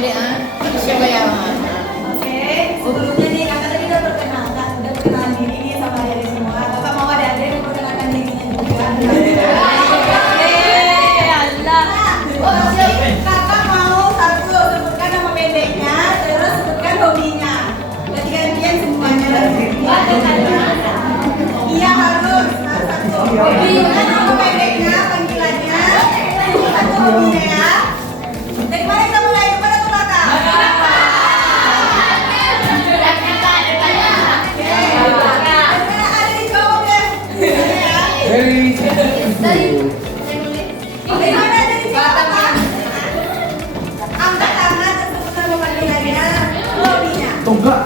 pendek ah. Siapa yang? Oke, sebelumnya nih kakak tadi udah perkenalan diri nih sama adik semua. Kakak mau ada-adik yang memperkenalkan dirinya juga. Allah. Kakak mau satu sebutkan nama pendeknya, terus sebutkan hobinya. Ganti-gantian semuanya. Iya harus satu. Sebutkan nama pendeknya, panggilannya, satu hobinya ya. Dari mana kita mulai? Kemana ke belakang? Ada di jawab ya. Dari mana ada di jawab? Angkat tangan dan sebutkan nama panggilannya, hobinya. Tonggak.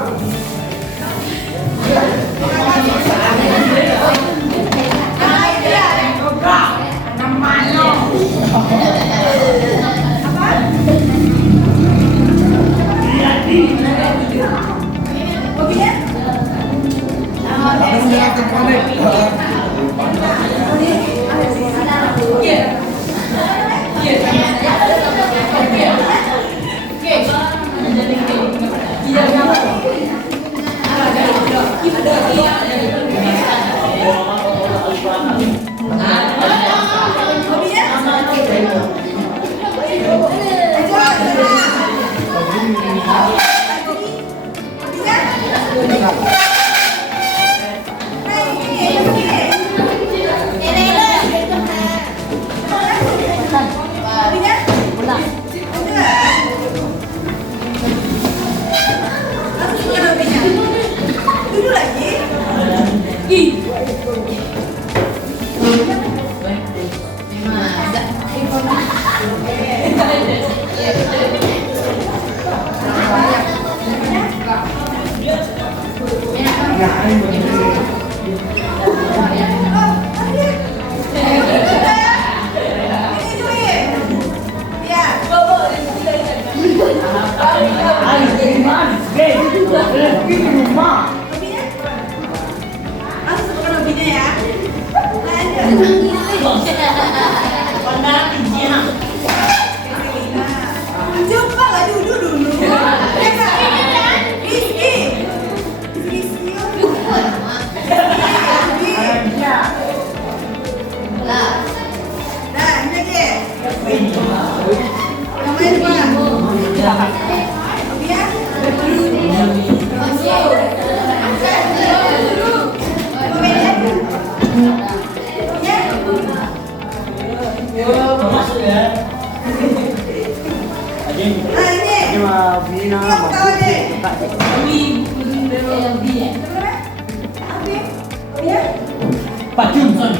Pak Johnson.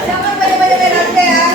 Jangan banyak-banyak berarti ya.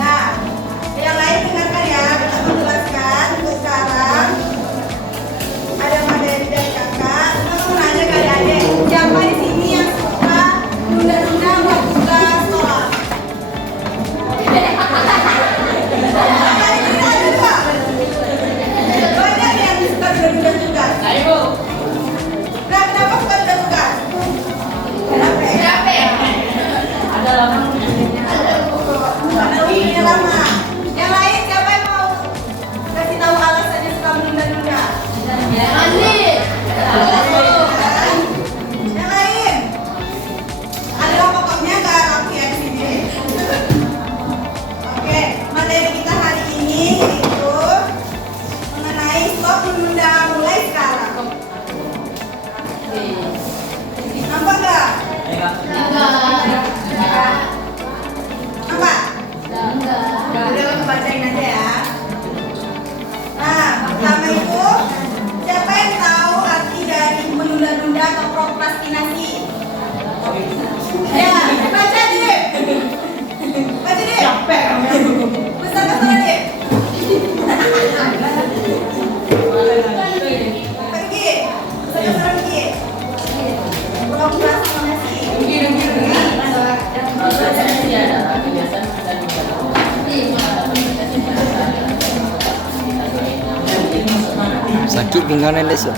Nah, yang lain dengarkan ya, kita menjelaskan untuk sekarang Yang lain. Ada pokoknya nggak rapi ya di sini. Oke, materi kita hari ini itu mengenai stop menunda mulai sekarang. Nampak nggak? Nampak? Udah bacain aja ya. Nah, pertama itu siapa yang tahu arti dari menunda-nunda atau prokrastinasi? Ya, baca deh. Baca deh. Capek. Besar-besar deh. Pergi. Besar-besar pergi. Prokrastinasi. Sakit pinggang les ya.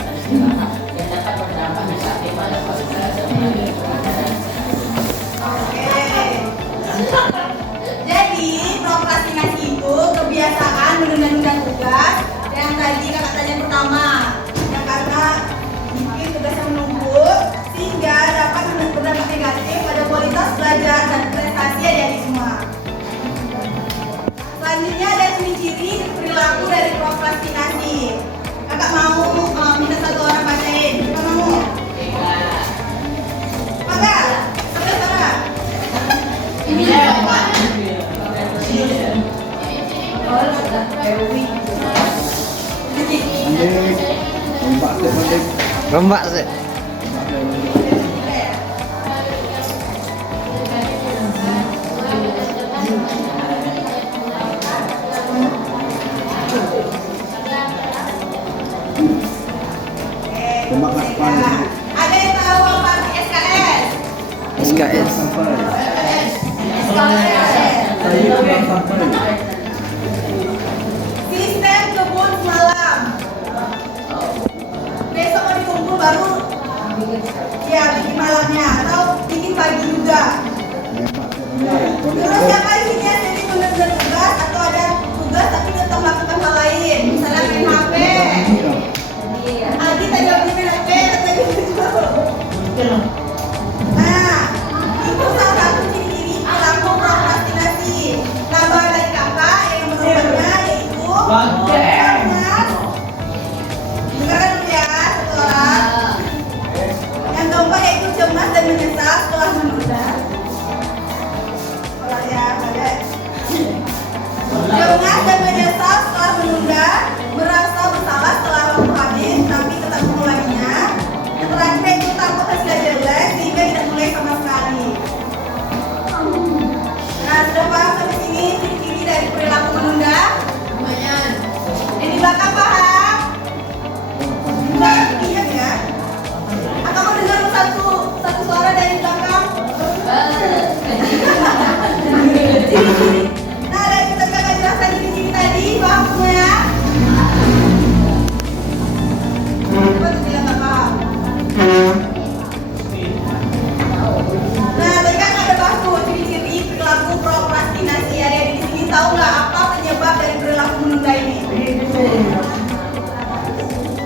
Jadi prokrastinasi itu kebiasaan menunda-nunda tugas yang tadi kakak tanya pertama, yang karena mungkin tugasnya menumpuk sehingga dapat berdampak negatif pada kualitas belajar dan prestasi adik-adik semua. Selanjutnya ada ciri-ciri perilaku dari prokrastinasi. Kakak mau minta satu orang bacain. Siapa mau? Maka, sampai sana. Rombak sih. Ada yang tahu apa arti SKS? SKS. Sistem kebun semalam. Besok mau dikumpul baru ya bikin malamnya atau bikin pagi juga. Terus siapa di sini yang jadi benar-benar tugas atau ada tugas tapi tetap melakukan hal lain, misalnya main HP. Adi tadi habis main HP tadi gitu. Nah, itu salah satu ciri-ciri perilaku prokrastinasi. Tambahan dari kakak yang nomor 2 yaitu cemas. Dengarkan dulu ya satu orang. Yang keempat yaitu cemas dan menyesal setelah menunda. Sekolah ya, balik. Cemas dan menyesal setelah menunda, merasa bersalah setelah waktu habis tapi tetap memulainya. Yang terakhir itu takut hasilnya jelek sehingga tidak mulai sama sekali. Nah, sudah paham sampai sini ciri-ciri dari perilaku menunda? Yang di belakang paham? Enggak, diam ya. Atau mau dengar satu suara dari belakang? Nah, dari kita akan jelaskan ciri-ciri tadi, paham semua ya? Coba tuh bilang nggak paham. Nah, tadi kan ada bahas tuh ciri-ciri perilaku prokrastinasi. Ada yang di sini tahu nggak apa penyebab dari perilaku menunda ini?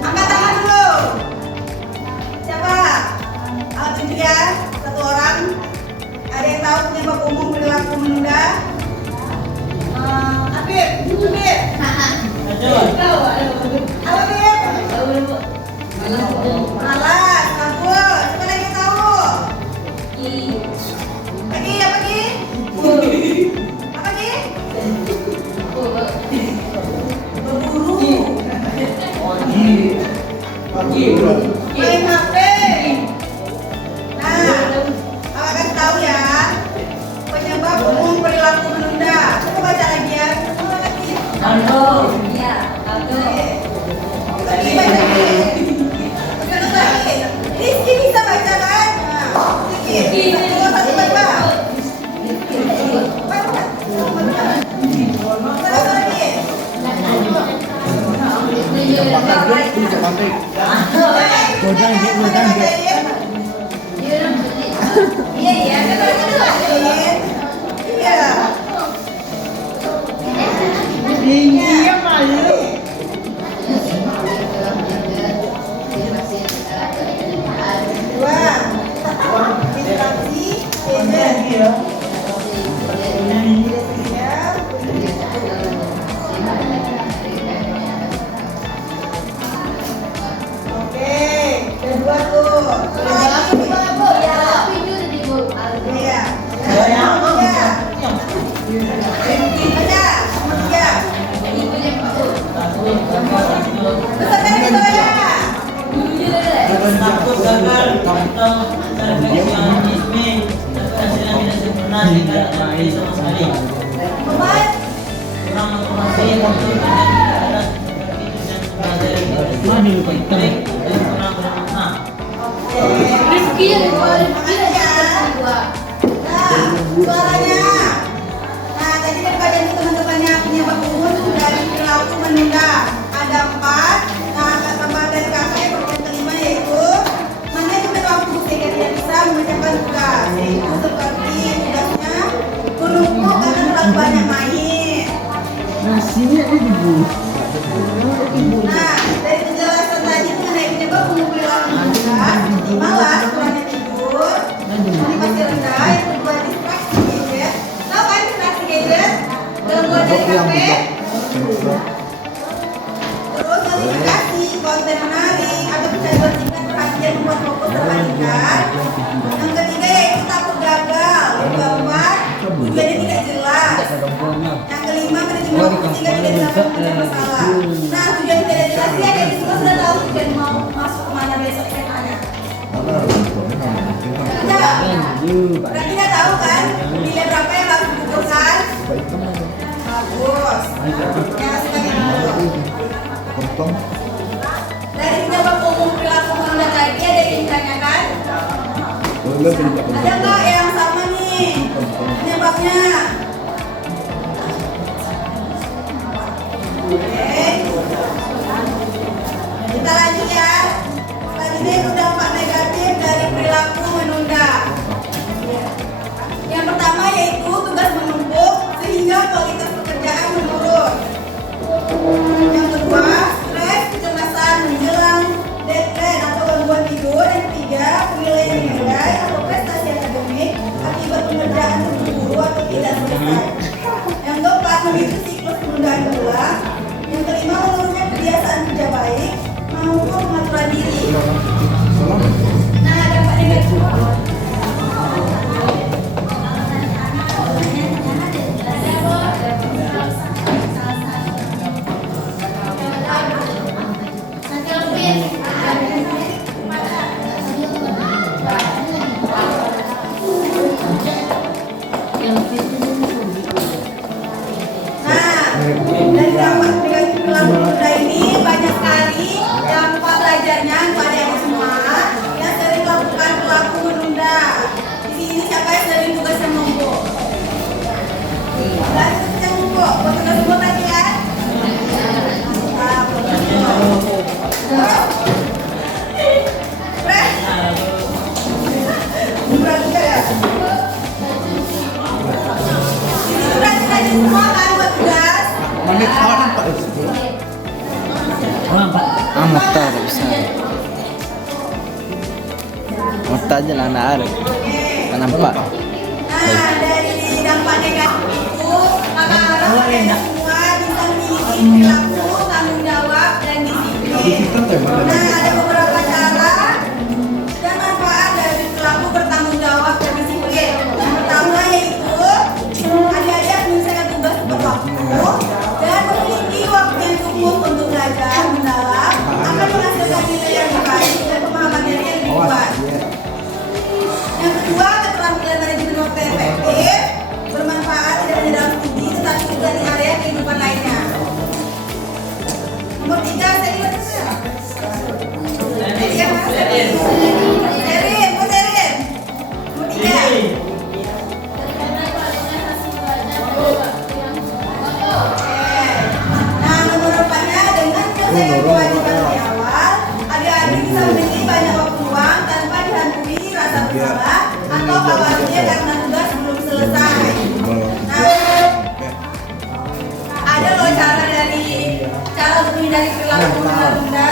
Angkat tangan dulu. Siapa? Tunjuk ya, satu orang. Ada yang tahu penyebab umum perilaku menunda? Afif, Afif. Tahu, apa Afif? Malas, kabur. Siapa lagi yang tahu? Pagi, apa lagi? Apa lagi? Berburu. Main HP. Nah, kakak kasih tahu ya penyebab umum perilaku menunda. Coba baca lagi ya. Coba lagi. Lagi baca lagi. Terus lagi. Rizky bisa baca kan? Nah, Rizky. Satu baca. Baca. Terus lagi. Iya, iya. Kan baca dulu lain. Iya. Iya, malu. tidak main sama sekali. Empat. Kurang motivasi untuk mana lupa hitam. Rifki yang dua, suaranya. Nah, tadi kan pada ini teman-temannya penyebab umur dari perilaku menunda. Ada 4. Nah, tambah dari kakaknya yang kelima yaitu mana yang berlaku sehingga tidak bisa mengerjakan tugas. Yaitu seperti tugasnya menumpuk karena terlalu banyak main. Nasinya ada di bulu. Nah, dari penjelasan tadi mengenai penyebab umur perilaku menunda, malas kurangnya tidur, motivasi rendah, yang kedua distraksi gadget. Tahu kan distraksi gadget? Gangguan dari HP. Terus notifikasi, konten menarik, atau kecanduan singkat perhatian membuat fokus teralihkan. Yang ketiga yaitu takut gagal. Yang keempat, tujuannya tidak jelas. Yang kelima, manajemen waktu sehingga tidak dapat menyelesaikan masalah. Nah, tujuan tidak jelas ya, dari semua sudah tahu tujuan mau masuk kemana besok SMA-nya. Berarti nggak tahu kan nilai berapa yang harus dibutuhkan? Bagus. Yang sekali dulu. Dari penyebab umum perilaku menunda tadi ada yang ditanyakan? Ada nggak yang sama nih penyebabnya? Oke. Kita lanjut ya. Selanjutnya itu dampak negatif dari perilaku menunda. Yang pertama yaitu tugas menumpuk sehingga kualitas pekerjaan menurun. Yang kedua, stres, kecemasan menjelang deadline atau gangguan tidur. Yang ketiga, penilaian yang rendah atau prestasi akademik akibat pengerjaan terburu-buru atau tidak selesai. Yang keempat, memicu siklus penundaan berulang. Yang kelima, menurunnya kebiasaan kerja baik maupun pengaturan diri. Nah, dampak negatif. Dari dampak negatif perilaku menunda ini banyak sekali dampak belajarnya kepada yang semua yang sering melakukan perilaku menunda. Di sini siapa yang sering tugasnya menumpuk? Dari tugasnya menumpuk, buat tugas semua tadi kan? Nah, berat juga ya? Ini berarti tadi semua kan buat tugas? Menit orang Pak. Mata tak bisa. Mata aja lah anak arek. Tak nampak. Nah, dari dampak negatif itu, maka orang semua bisa memiliki perilaku, tanggung jawab, dan disiplin. Nah, ada beberapa cara dan manfaat dari perilaku bertanggung jawab dan disiplin. Yang pertama yaitu adik-adik menyelesaikan tugas tepat waktu dan memiliki waktu yang cukup untuk belajar mendalam akan menghasilkan nilai yang baik dan pemahaman diri yang lebih kuat. Yang kedua, keterampilan manajemen waktu yang efektif, bermanfaat tidak hanya dalam studi tetapi juga di area kehidupan lainnya. Nomor 3, Serin. Nomor 3. Nah, nomor 4-nya dengan menyelesaikan kewajiban di awal, adik-adik bisa memiliki banyak waktu luang tanpa dihantui rasa bersalah atau khawatir karena tugas belum selesai. Nah, ada loh cara untuk menghindari perilaku menunda.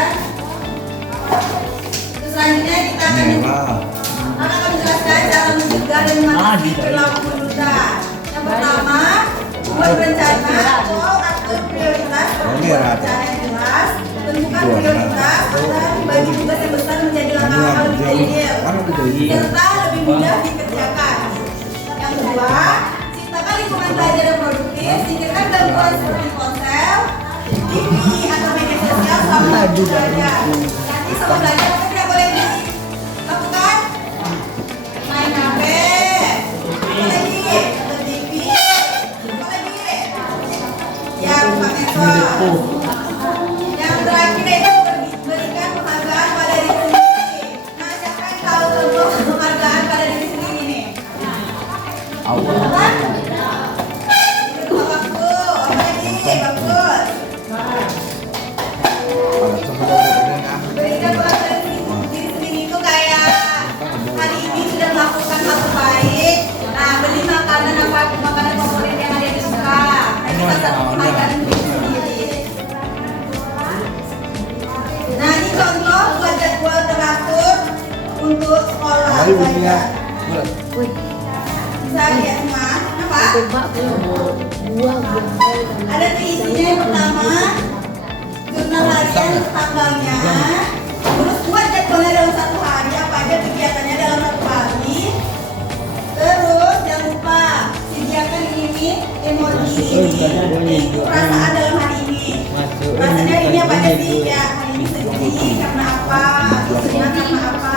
Terus selanjutnya kita akan menjelaskan cara mencegah dan mengatasi perilaku menunda. Yang pertama, buat rencana atau atur prioritas. Rencana yang jelas, tentukan prioritas dan bagi tugas yang besar menjadi langkah-langkah lebih kecil serta lebih mudah dikerjakan. Yang kedua, ciptakan lingkungan belajar yang produktif, singkirkan gangguan seperti ponsel, TV atau media sosial selama belajar. Nanti selama belajar apa tidak boleh dilakukan? Main HP. Apa lagi? Soal. Yang terakhir itu berikan penghargaan pada diri sendiri. Nah, siapa yang tahu bentuk penghargaan pada diri sendiri nih? Allah. Apa? Waktu. Oke, bagus. Berikan penghargaan diri sendiri itu kayak hari ini sudah melakukan hal terbaik. Nah, beli makanan favorit yang ada di suka. Ini salah satu penghargaan diri sendiri. Nah, ini contoh buat jadwal teratur untuk sekolah. Bisa lihat semua. Apa? Ada isinya yang pertama, jurnal harian tanggalnya. Terus buat jadwalnya dalam satu hari, apa aja kegiatannya dalam satu hari. Terus jangan lupa sediakan ini emoji ini perasaan dalam hari ini. Perasaan hari ini apa aja sih? Ya hari ini sedih karena apa? Atau senang karena apa?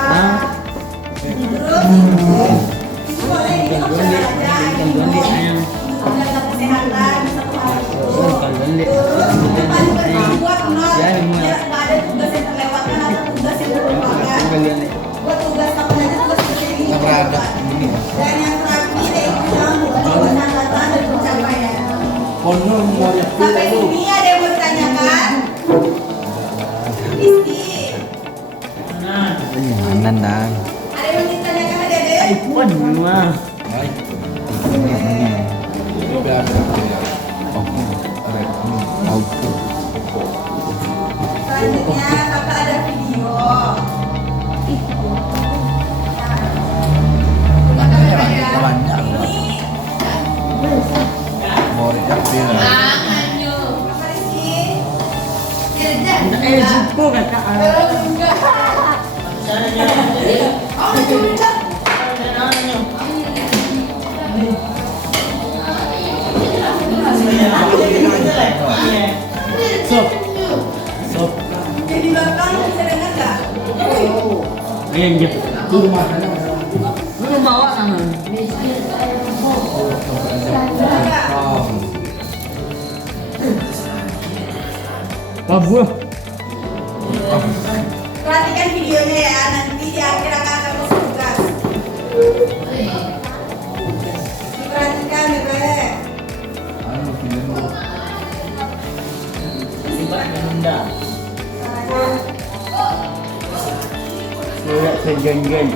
Terus boleh ini opsional aja. Menjaga kesehatan satu hari itu. Terus paling penting buat not biar nggak ada tugas yang terlewatkan atau tugas yang terlupakan. Buat tugas apa aja tugas ini. Dan yang terakhir yaitu jangan lupa pencatat dan pencapaian. Sampai sini ada yang mau ditanyakan? Rizky, Anan dan. ada yang mau ditanyakan adik-adik? iPhone mah. Selanjutnya kakak ada video. Supo kakak. Sop. Yang di belakang bisa dengar nggak? Ayan jep. Lu bawa sama. Bagus. Perhatikan videonya ya, nanti di akhir akan ada tugas. Diperhatikan Bebe. Sudah sejen-jen.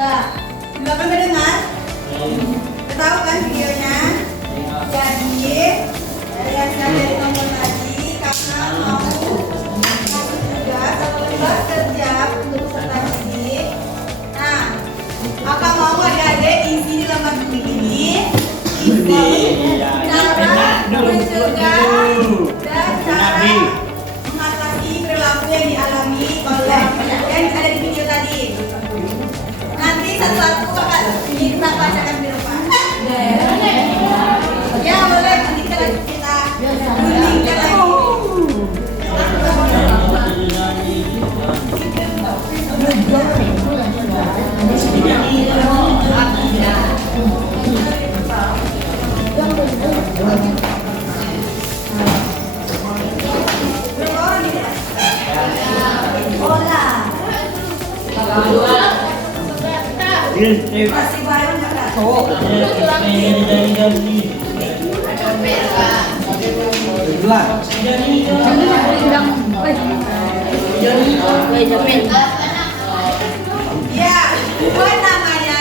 Nah, di belakang udah dengar? Tahu kan videonya? Jadi dari hasil dari nomor tadi, kakak mau kasih tugas atau tugas kerja untuk peserta didik. Nah, kakak mau adik-adik isi di lembar kuning ini. Isi cara mencegah dan cara mengatasi perilaku yang dialami oleh yang ada di video tadi. Nanti satu-satu kakak kita bacakan di depan. Ya boleh, nanti kita guntingkan lagi. Berapa orang ini? Olah. Masih baru kakak. Ya, buat namanya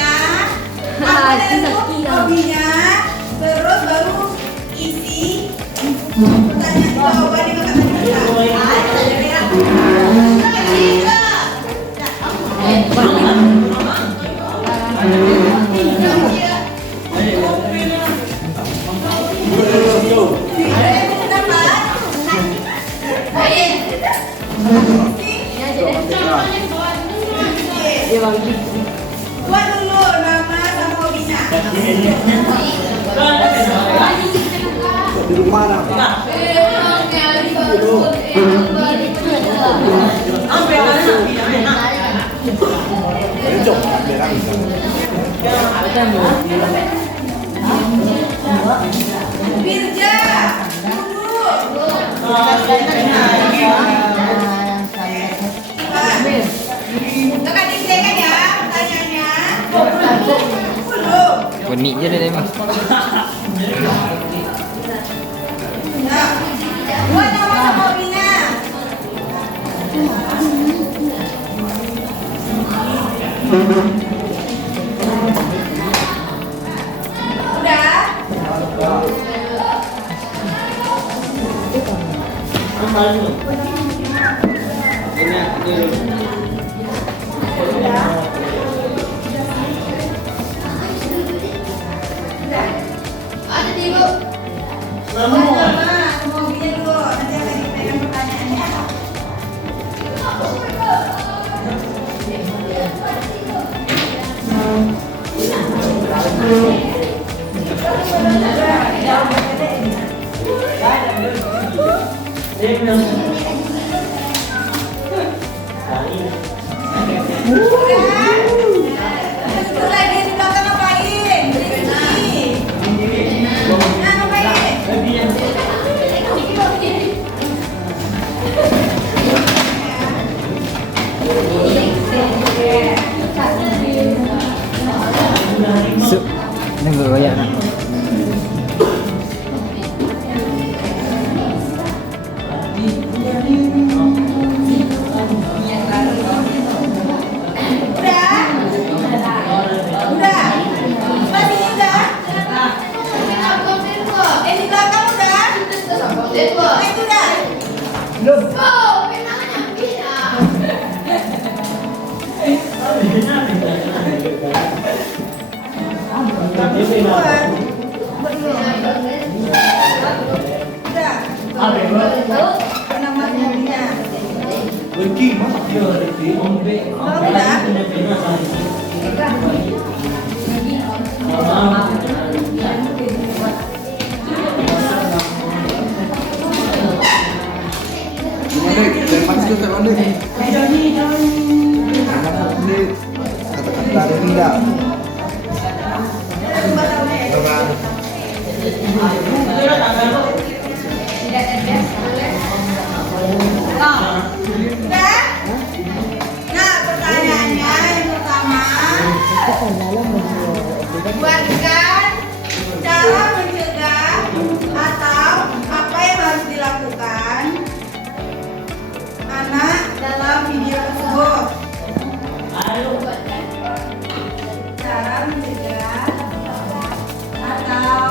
hobinya, terus baru isi pertanyaan jawaban yang kakak tadi minta. Buat dulu nama sama hobinya. Di rumah lah. Birja, tunggu. Kakak disekan ya pertanyaannya. Belum. Unik je dia memang. Nah, buat nama sama hobinya. Udah? Buat nama sama hobinya dulu. Nanti akan dipegang pertanyaannya. Itu lagi di belakang ngapain? Berisik. Nah, ngapain? Sup. Ini goyak nak. Udah? Udah? Masih udah? Di belakang udah? Nah, itu udah? Buat. Udah? Nama hobinya. Kata-kata rendah. Udah? Nah, pertanyaannya yang pertama, buatkan cara mencegah atau apa yang harus dilakukan anak dalam video tersebut. Cara mencegah atau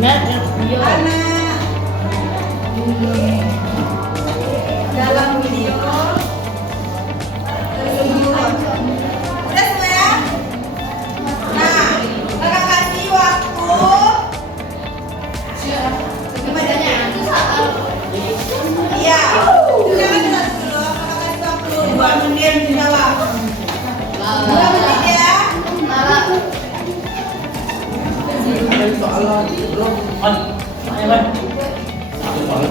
Anak, iya. Anak dalam video tersebut. Udah semua ya? Nah, kakak kasih waktu. Gimana nya? Iya. Jangan satu dulu. Kakak kasih waktu 2 menit dijawab. 2 menit ya.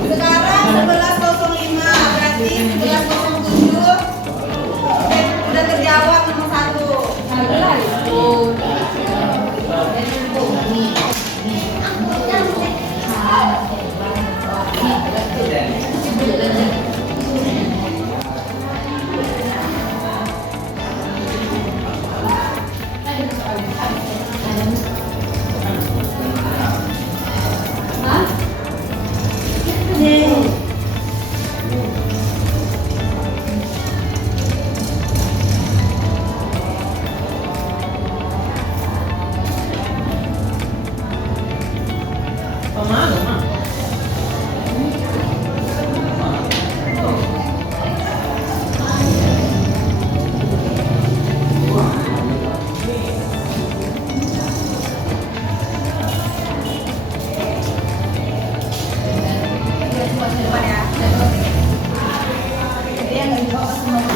Sekarang 11.05 berarti 11.07 udah terjawab nomor 1.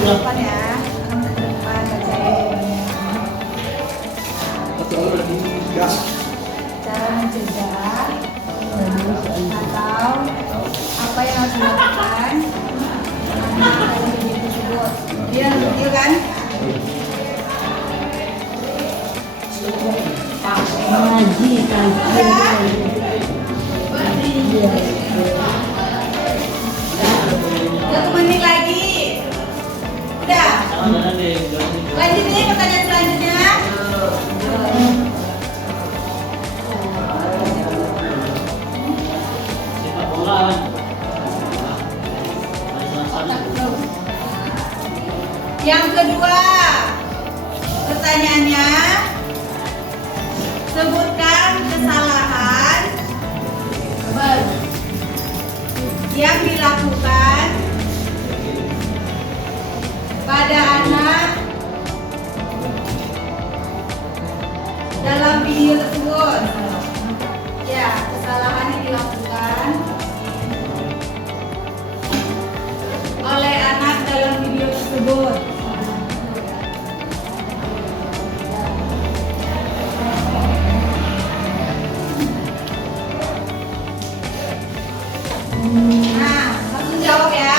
Depan ya, depan cara mencegah atau apa yang harus dilakukan dalam video tersebut. Dia ngerti kan? Kaji. Satu menit lagi. Udah. Lanjut nih pertanyaan selanjutnya. Yang kedua, pertanyaannya, sebutkan kesalahan yang dilakukan pada anak dalam video tersebut. Ya, kesalahan yang dilakukan oleh anak dalam video tersebut. Nah, langsung jawab ya.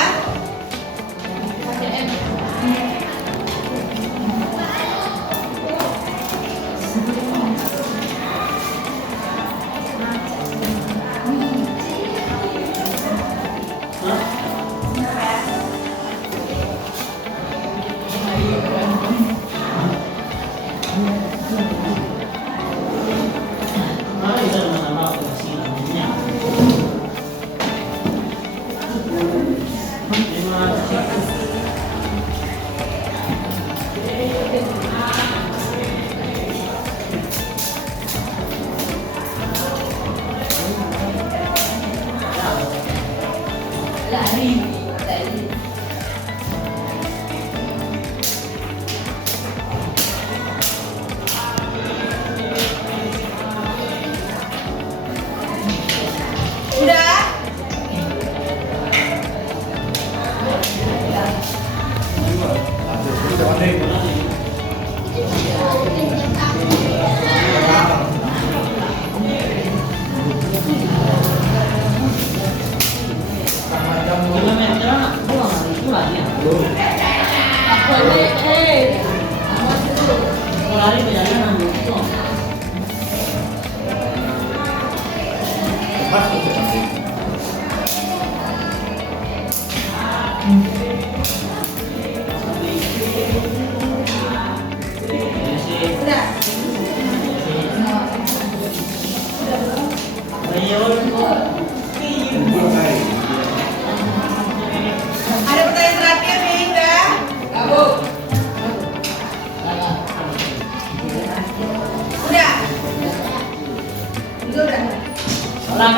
Di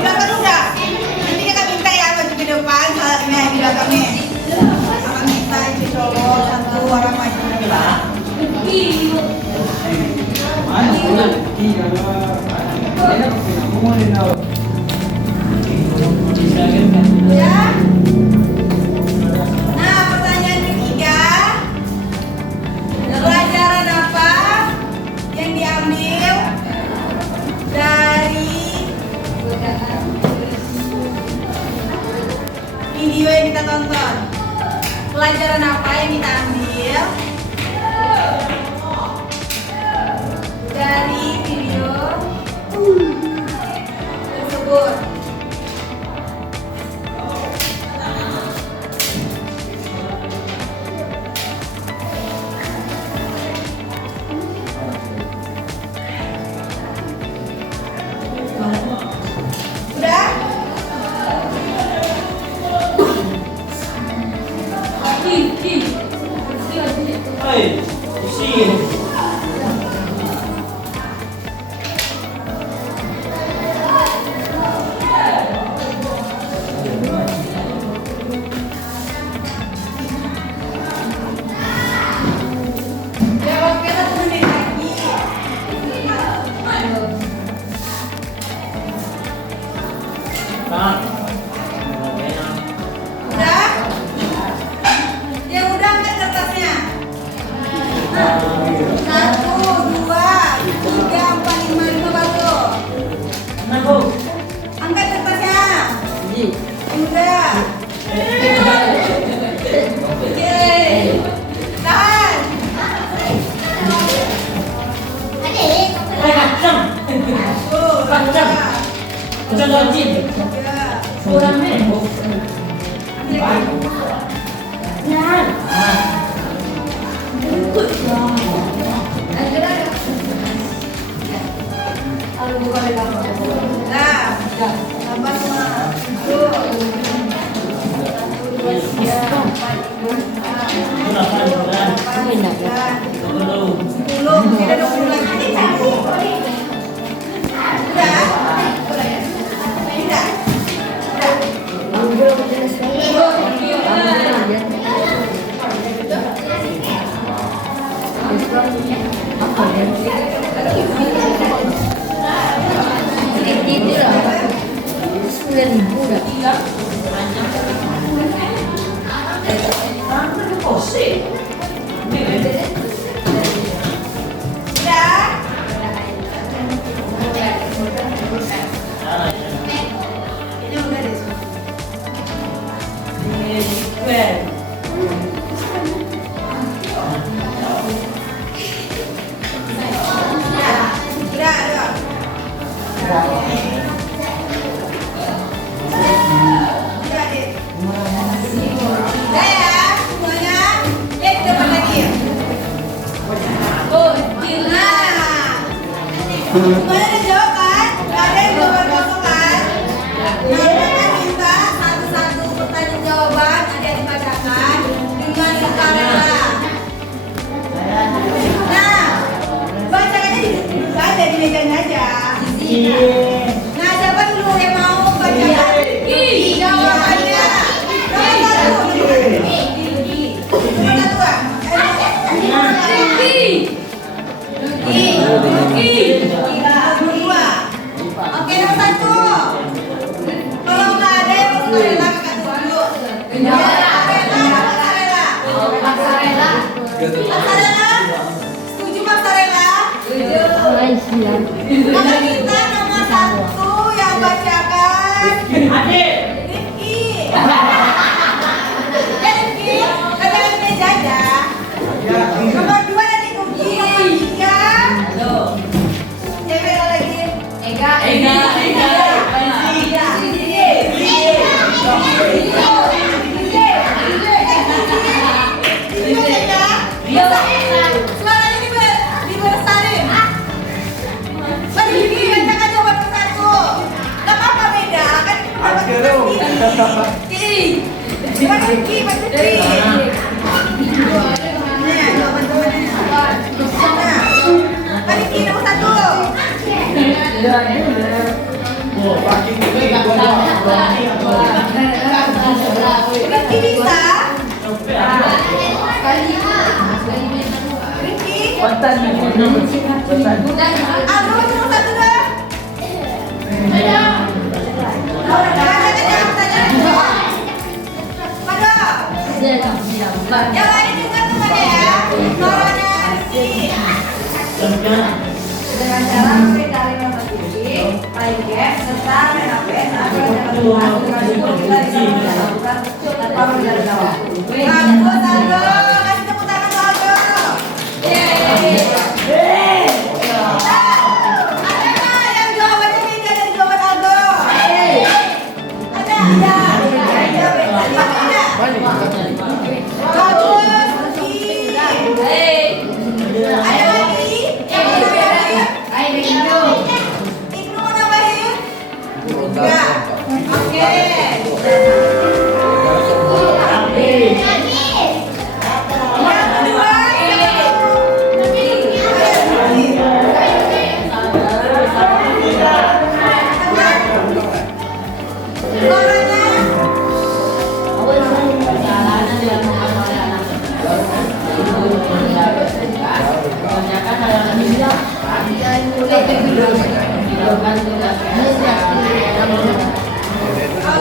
belakang udah. Nanti kita minta ya baju di depan, salatnya di belakangnya. Sama minta itu cowok satu orang maju di belakang. Ya. Nah, pertanyaan ketiga. Pelajaran apa yang diambil dari video yang kita tonton? Pelajaran apa yang kita ambil dari video tersebut? Sudah? Jawabnya 1 menit lagi. Udah? Yang udah angkat kertasnya. 1, 2, 3, 4, 5, 5 batu. Angkat kertasnya. Yang udah. Oke. Tahan. Tuh, dua, tiga. Nah, tambah semua. Tuh. 1, 2, 3, 4, 5, 10, tidak 20 lagi. Udah? Udah? Ini udah deh. Semuanya ada jawab kan? Gak ada yang jawaban kosong kan? Nah, kita minta satu-satu pertanyaan jawaban ada yang dibacakan dengan sukarela. Nah, bacakannya di mejanya aja. Nah, siapa dulu yang mau bacakan jawabannya? Nomor 1. Nomor 2. Oke, nomor 1. Kalau nggak ada yang mau sukarela, kakak dulu. Mozzarella. Setuju mozzarella? Maka kita nomor 1 yang bacakan Rifki. Ya Rifki, bacakan di meja aja. Nomor 2 nanti Nugi. Nomor 3 siapa yang lagi? Ega. Suaranya diberesarin. Bagi bacakan jawaban satu. Gak apa-apa beda kan pendapat kita sendiri. Gimana Rifki? Rifki nomor 1. Rifki bisa? Rifki? Aldo nomor 1 dah. Yang lain juga tuh ada ya. Suaranya Rifki. Dengan cara memberi kalimat positif, main game, serta main HP saat berada keluar. Dengan itu kita bisa melakukan tanpa menghindari kawan. Bagus, Aldo. Kasih tepuk tangan untuk Aldo. Yeay. Ada nggak yang jawabannya beda dari jawaban Aldo? Ada? Ada. Bagus, Rifki. Ada lagi? Yang mau nambahin? Ibnu mau nambahin? Enggak. Oke. Yang kedua,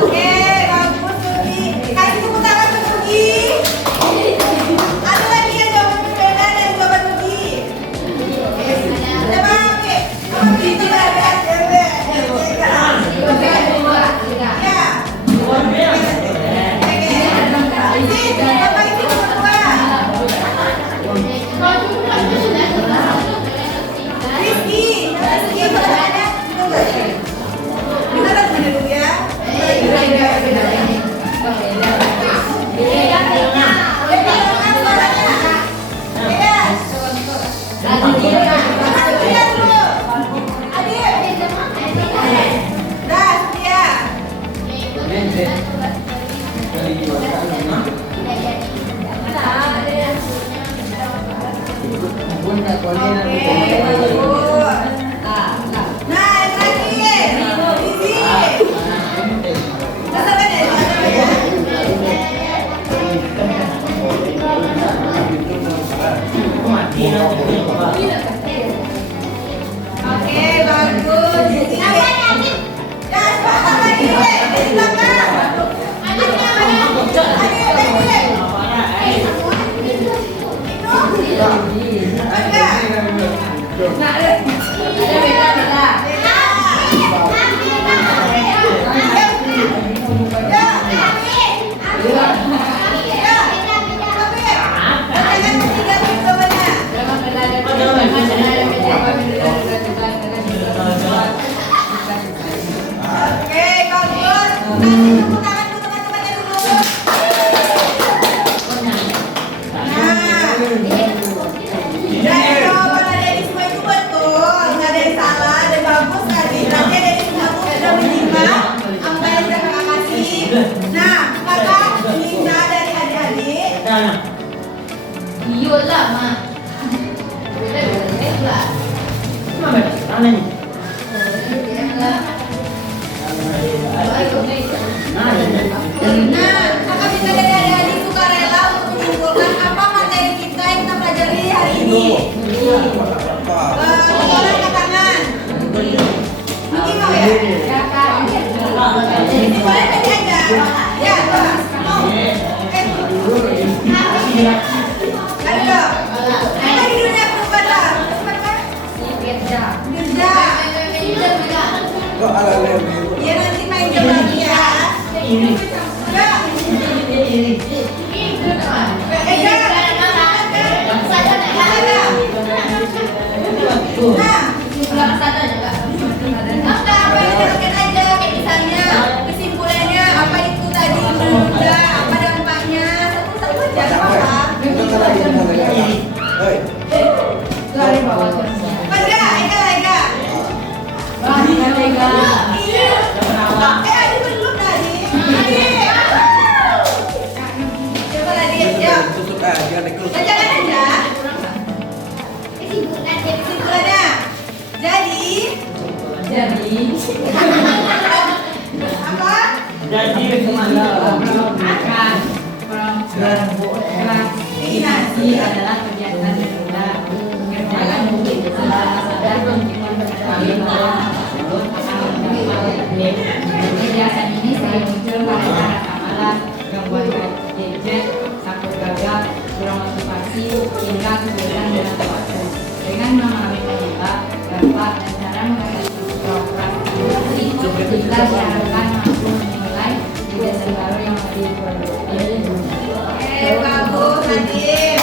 oke, bagus Sugi. Kasih tepuk tangan untuk Sugi. Ada lagi yang jawaban berbeda dari jawaban Sugi. Coba oke. Sugi tidak ada. Klasifikasi adalah kegiatan benda kerjaan mungkin secara sadar mengikuti berbagai hal tersebut akan mendapat kebiasaan ini sering muncul karena rasa malas, gangguan gadget, takut gagal, kurang motivasi, hingga kesulitan dalam waktu. Dengan memahami penyebab, dampak, dan cara mengatasi prokrastinasi, kita diharapkan mampu menilai kebiasaan baru yang lebih produktif. Bagus, Nadine.